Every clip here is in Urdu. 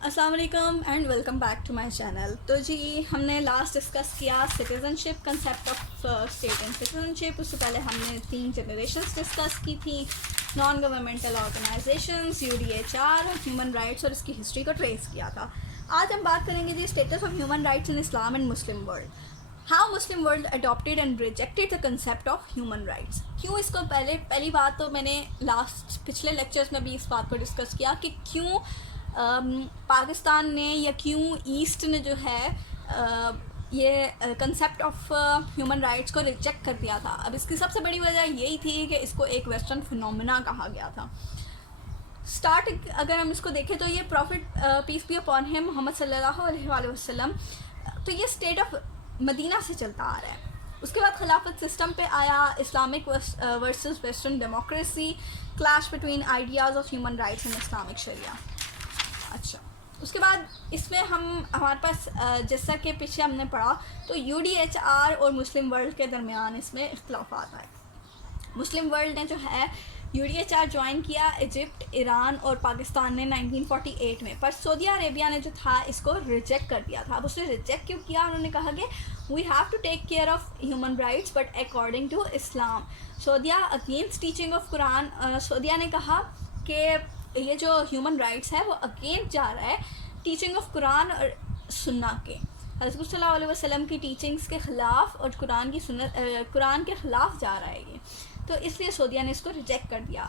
السلام علیکم and welcome back to my channel. تو جی ہم نے لاسٹ ڈسکس کیا citizenship concept of state and citizenship. اس سے پہلے ہم نے 3 جنریشنس ڈسکس کی تھیں: non governmental organisations, UDHR، human rights اور اس کی ہسٹری کو ٹریس کیا تھا. آج ہم بات کریں گے جی status of human rights in Islam and Muslim world. How Muslim world adapted and rejected the concept of human rights. کیوں اس کو پہلی بات تو میں نے پچھلے لیکچرز میں بھی اس بات کو ڈسکس کیا کہ کیوں پاکستان نے یا کیوں ایسٹ نے جو ہے یہ کنسیپٹ آف ہیومن رائٹس کو ریجیکٹ کر دیا تھا. اب اس کی سب سے بڑی وجہ یہی تھی کہ اس کو ایک ویسٹرن فنومینا کہا گیا تھا. اگر ہم اس کو دیکھیں تو یہ profit piece be upon him محمد صلی اللہ علیہ وآلہ وسلم، تو یہ اسٹیٹ آف مدینہ سے چلتا آ رہا ہے. اس کے بعد خلافت سسٹم پہ آیا، Islamic versus western democracy, clash between ideas of human rights and Islamic شریعہ. اچھا، اس کے بعد اس میں ہمارے پاس جیسا کہ پیچھے ہم نے پڑھا تو UDHR اور مسلم ورلڈ کے درمیان اس میں اختلافات آئے. مسلم ورلڈ نے جو ہے UDHR جوائن کیا ایجپٹ، ایران اور پاکستان نے 1948 میں، پر سعودیہ عربیہ نے جو تھا اس کو ریجیکٹ کر دیا تھا. اب اس نے ریجیکٹ کیوں کیا؟ انہوں نے کہا کہ we have to take care of human rights but according to Islam. سعودیہ اگینسٹ ٹیچنگ آف قرآن. سعودیہ نے کہا کہ یہ جو ہیومن رائٹس ہے وہ اگینسٹ جا رہا ہے ٹیچنگ آف قرآن اور سنہ کے، حضرت صلی اللہ علیہ وسلم کی ٹیچنگز کے خلاف اور قرآن کے خلاف جا رہا ہے یہ. تو اس لیے سعودیہ نے اس کو ریجیکٹ کر دیا.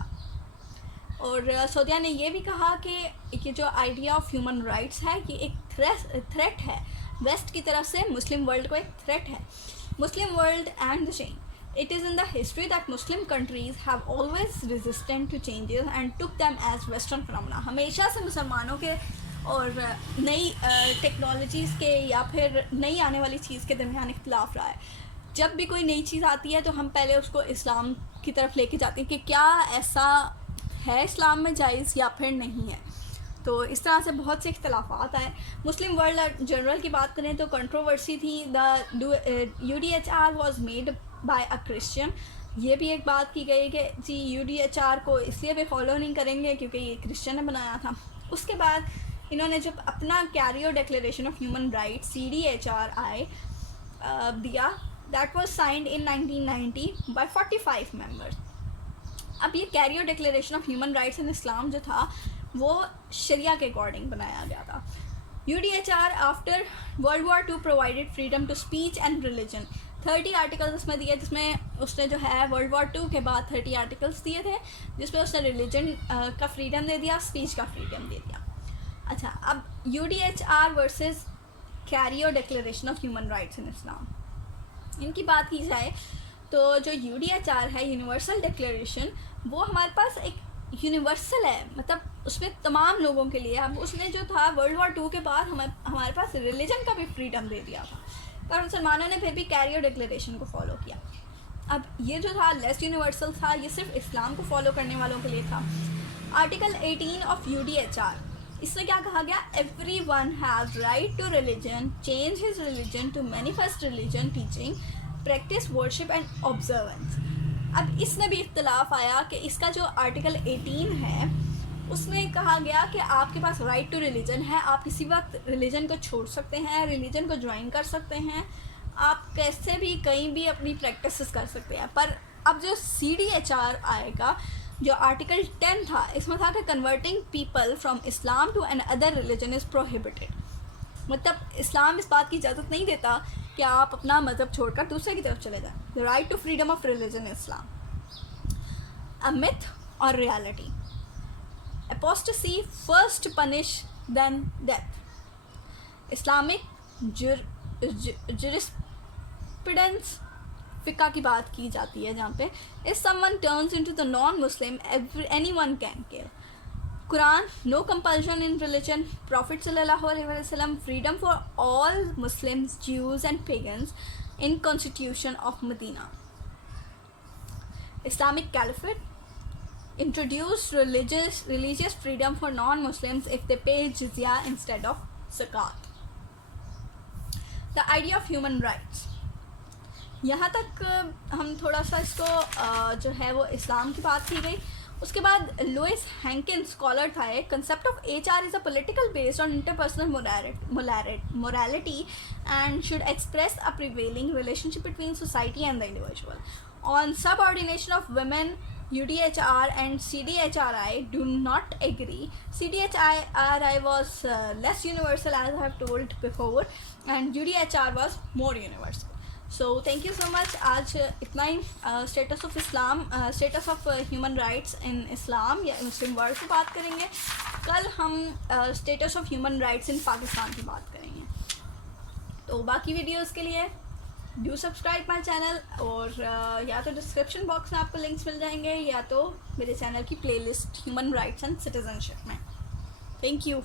اور سعودیہ نے یہ بھی کہا کہ یہ جو آئیڈیا آف ہیومن رائٹس ہے یہ ایک تھریٹ ہے ویسٹ کی طرف سے، مسلم ورلڈ کو ایک تھریٹ ہے. Muslim world and the change. It is in the history that Muslim countries have always resisted to changes and took them as Western phenomena. ہمیشہ سے مسلمانوں کے اور نئی ٹیکنالوجیز کے یا پھر نئی آنے والی چیز کے درمیان اختلاف رہا ہے. جب بھی کوئی نئی چیز آتی ہے تو ہم پہلے اس کو اسلام کی طرف لے کے جاتے ہیں کہ کیا ایسا ہے اسلام میں جائز یا پھر نہیں ہے. تو اس طرح سے بہت سے اختلافات آئے. مسلم ورلڈ جنرل کی بات کریں تو کنٹروورسی تھی. UDHR was made by a Christian. یہ بھی ایک بات کی گئی کہ جی UDHR کو اس لیے بھی فالو نہیں کریں گے کیونکہ یہ کرسچن نے بنایا تھا. اس کے بعد انہوں نے جب اپنا Cairo declaration of human rights CDHRI دیا، that was signed in 1990 by 45 members. اب یہ Cairo declaration of human rights in Islam جو تھا وہ شریعہ کے اکارڈنگ بنایا گیا تھا. UDHR after world war II provided freedom to speech and religion. 30 articles اس میں دیے، جس میں اس نے جو ہے ورلڈ وار II کے بعد 30 آرٹیکلز دیے تھے جس میں اس نے ریلیجن کا فریڈم دے دیا، اسپیچ کا فریڈم دے دیا. اچھا، اب UDHR versus Cairo declaration of human rights in Islam, ان کی بات کی جائے تو جو UDHR ہے یونیورسل ڈیکلیریشن، وہ ہمارے پاس ایک یونیورسل ہے، مطلب اس میں تمام لوگوں کے لیے. اب اس نے جو تھا ورلڈ وار II کے بعد ہمارے پاس ریلیجن کا بھی فریڈم دے دیا تھا، پر مسلمانوں نے پھر بھی کیریو ڈیکلیریشن کو فالو کیا. اب یہ جو تھا لیس یونیورسل تھا، یہ صرف اسلام کو فالو کرنے والوں کے لیے تھا. آرٹیکل 18 آف UDHR، اس میں کیا کہا گیا؟ Everyone has right to religion, change his religion to manifest religion teaching, practice worship and observance. اب اس میں بھی اختلاف آیا کہ اس کا جو آرٹیکل 18 ہے اس میں کہا گیا کہ آپ کے پاس رائٹ ٹو ریلیجن ہے، آپ کسی وقت ریلیجن کو چھوڑ سکتے ہیں، ریلیجن کو جوائن کر سکتے ہیں، آپ کیسے بھی کہیں بھی اپنی پریکٹسز کر سکتے ہیں. پر اب جو CDHR آئے گا، جو آرٹیکل 10 تھا، اس میں تھا کہ converting people from Islam to any other religion is prohibited. مطلب اسلام اس بات کی اجازت نہیں دیتا کہ آپ اپنا مذہب چھوڑ کر دوسرے کی طرف چلے جائیں. The right to freedom of religion in Islam. A myth or reality. Apostasy first punished than death. Islamic jurisprudence فقہ کی بات کی جاتی ہے جہاں پہ if someone turns into the non-Muslim anyone can kill. Quran no compulsion in religion. Prophet صلی اللہ علیہ وسلم freedom for all Muslims, Jews and pagans in Constitution of Medina. Islamic Caliphate introduced religious freedom for non-Muslims if they pay jizya instead of zakat. The idea of human rights. یہاں تک ہم تھوڑا سا اس کو جو ہے وہ اسلام کی بات کی گئی. اس کے بعد لوئس ہینکن اسکالر تھا ایک concept of HR is a political based on interpersonal morality and should express a prevailing relationship between society and the individual. On subordination of women, UDHR and CDHRI do not agree. CDHRI was less universal, as I have told before, and UDHR was more universal. So thank you so much. آج اتنا ہی status of Islam, status of human rights in Islam یا مسلم ورلڈ کی بات کریں گے. کل ہم status of human rights in Pakistan کی بات کریں گے. تو باقی ویڈیوز کے لیے ڈو سبسکرائب مائی چینل، اور یا تو ڈسکرپشن باکس میں آپ کو لنکس مل جائیں گے یا تو میرے چینل کی playlist human rights and citizenship میں. Thank you.